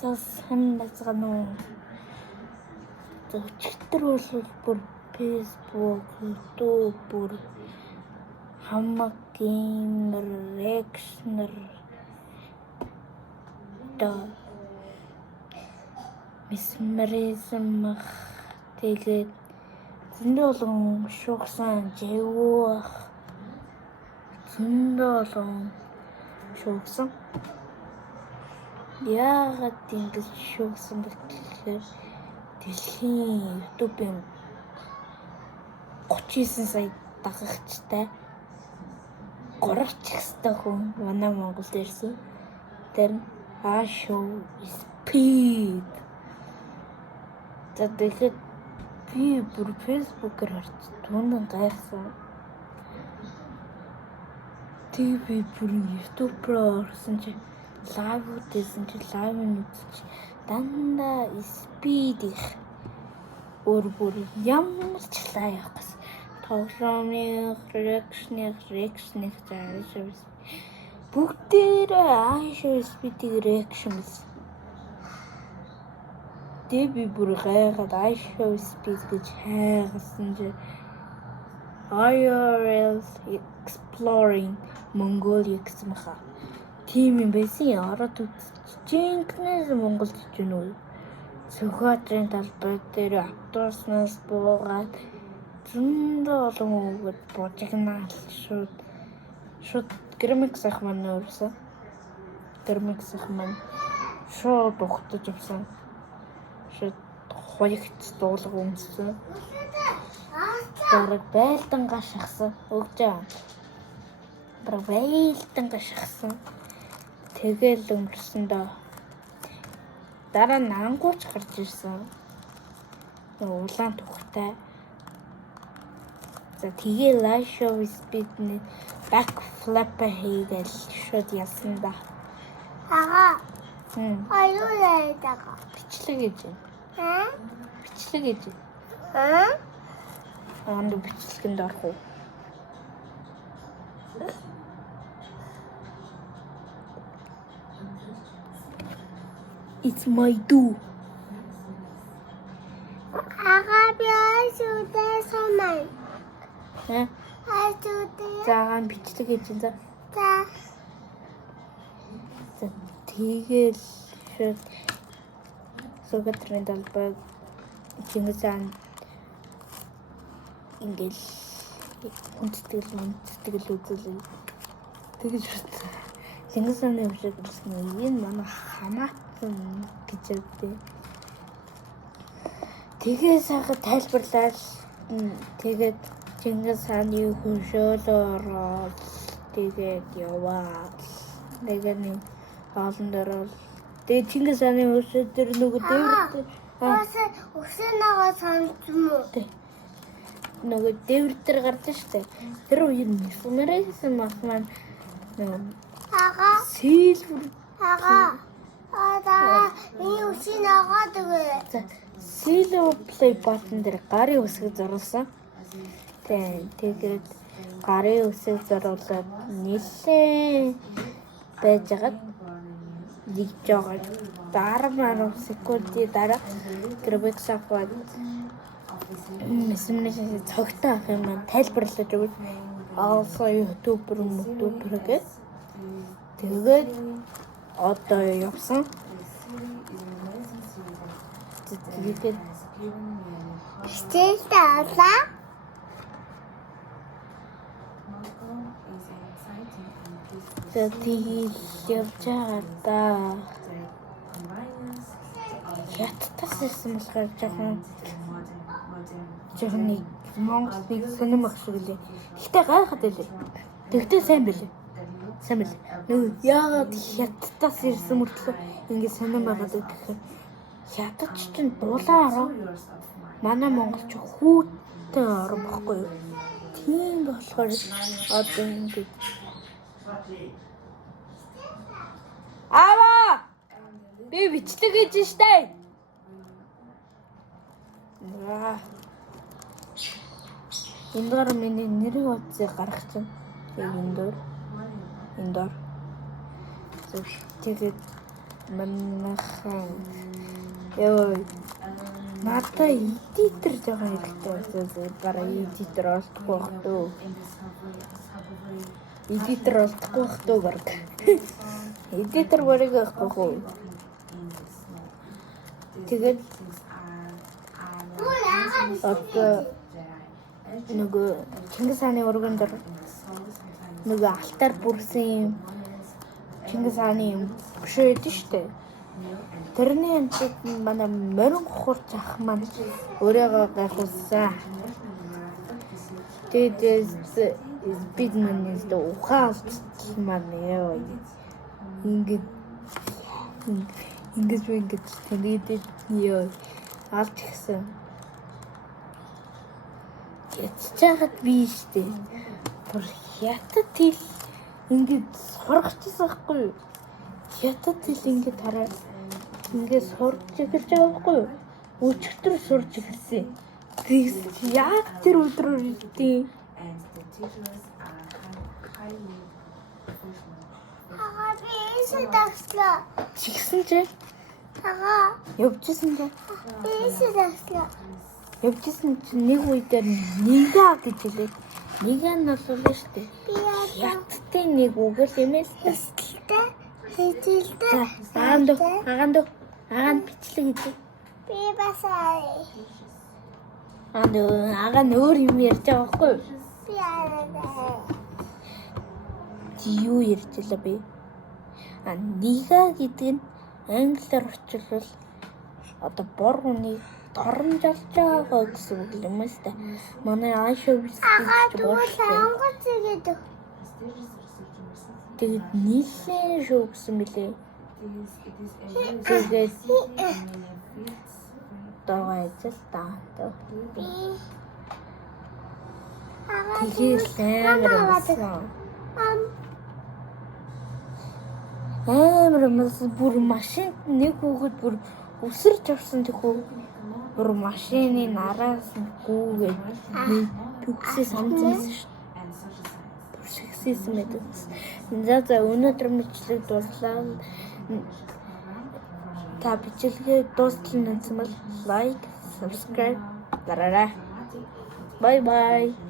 санацгануу. Өчигдөр бол бүр Facebook, YouTube бүр хамаг геймер, рекснер да месмеризм тэгээд зөндөө олон шугсан живүүх зөндөө олон шугсан яагаад ингэж шугсан бэ гэхээр дэлхийн YouTube-ийн 39 сая дагагчтай 3 хүн манай Монголд ирсэн. Тэр нь show speed. Тэгээд би бүр Facebook-ээр харж түүнээ гайхсан. TV бүр YouTube-роо орсон чи лайв үзсэн чи лайв үзчих дандаа speed их бүр ямар ч лайв гэсэн. Тоглоомны reaction зааш бүгдээрээ show speed-ийг reaction гэсэн. Би бүр гайхаад show speed гэж хайгасан чи IRL exploring Mongolia гэсэн мха. Тийм юм байсан. Ороод үзчихэнээс Монгол гэж байна уу? Сүхбаатарын талбай дээр автобуснаас буугаад зөндөө олон хүмүүс бужигнаал шууд гэрмикс ах маань өөрсөн. Гэрмикс ах маань шууд ухтаж авсан. Шууд хоёрт дуулга өмссөн. Бараг байлдан гашгсан. Өгж байгаа. Бараг байлдан гашгсан. Тэгэл өнгөрсөн доо. Дараа нь ангууч гарч ирсэн. Улаан тухтай. За тэгээ live show speed-ний back flip хийгээл шууд ялсан да. Ага. Аюу яадаг. Бичлэг гэж. Бичлэг гэж. Анд бичлэгэнд орох уу? It's my do. Ага биасүдээ самай. Асүдээ. За бичлэг гэж за. За. Тэгэл шууд Сүхбаатарын талбай Чингис хаан ингээл хүндэтгэл үзүүлээ. Тэгэж шууд Чингис хааны өвчөд ирсэн энэ манай хамаатан гэж өгдөө. Тэгээ сайхан тайлбарлаад тэгээд Чингис хааны хөншөөлөөр ороод тэгээд яваа. Тэгээд нэг хоолн дээр бол тэгээд Чингис хааны өвчөд тэр нөгөө дээвэр Усын нагаа сансан уу? Нөгөө дээвэр дээр гардаг штэ. Тэр үеэр месмеризм ах маань Ага. Silver. Ага. Энэ усын нагаа тэгээ. Silver play button дээр гарын үсэг зурласан. Тэгээд гарын үсэг зуруулаад нэлээ байж хагаад нэгж байгаа. Дараа секундын дараа графикс аваад месмеризм цогтой ах юм тайлбарлаж өгöd. Also YouTuber гэдэг. Тэгээд одоо явсан. Тэгээд стилтэй алаа. Тэгээд явж байгаа да. Хятадас ирсэн болохоор жоохон Монгол нэг сонирм ах шиг лээ. Гэтэ гайхаад байлээ. Тэгтээ сайн байлээ. Сайн байлээ. Нөгөө яагаад Хятадас ирсэн мөртлөө ингэ сонирм байгаад гэхээр Хятадч чинь дулаан ороо. Манай монголч хүүтэй ороо бохгүй юу? Тийм болохоор одоо ингэ Ава! Би бичлэг хийж штэ. Энэ дор миний нэрийг утсыг гаргах чинь. Энэ дор. Тэгээд Манайхан. Ёо. Надаа эдитер жоохон хэрэгтэй. Бараа эдитер олдохгүй байх дөө. Эдитер олдохгүй байх дөө баг. Эдитер барыг авахгүй хөө. Тэгээд одоо нөгөө Чингис хааны өргөн дор нөгөө алтаар бүрсэн Чингис хааны юм биш байдаг штэ. Тэрний хамтад манай морин хурц ах маань өөрийгөө гайхуулсан. Тэгээд бид нүнээс ухаалт маань яа. Ингээд тэгээд яа алж гисэн. Ячаагаад би штэ. Бүр хятад хэл ингээд сургачсан байхгүй юу? Хятад хэл ингээд хараа. Ингээд сурч эхэлж байгаа байхгүй юу? Өчигдөр сурч эхэлсэн. Тэгс яг тэр өдрөөр ирдээ. би эсэ дагслаа. Чигсэн чи? Явжсэн чи? Би эсэ дагслаа. Явжсэн чи нэг үедээ нэгэ гэж хэлээ. Нэгэ нь болов штэ. Би яа. Хятадтай нэг үгэл юмээс Хэсэлтэй. Хэзэлтэй. агаанд бичлэг гэдэг. Би басаа. Ага нөр юм ярьж байгаа байхгүй юу? Би яа. Юу ярьж байлаа бэ? Нэгэ гэдэг нь англиар орчуулвал одоо бор хүнийг торомжолж байгаа гэсэн үг юм шүү дээ. Манай аашаа Ага онгоц гэдэг. тэгээд нийлээ шүү гэсэн мөлий. Тэгээд дагай зэлтаа. Би Тэгээд амар бүр машин нэг хүүхэд бүр өсөрч авсан тэхүү. Бүр машины нараас гүүгээд нэг төгсөө санацсан шүү. Бүр сексизм гэдэг. За өнөөдөр мэдлэг дурлаа. Та бичлэгээ дуустал нэгсэн бол лайк, subscribe дараарай. Bye bye.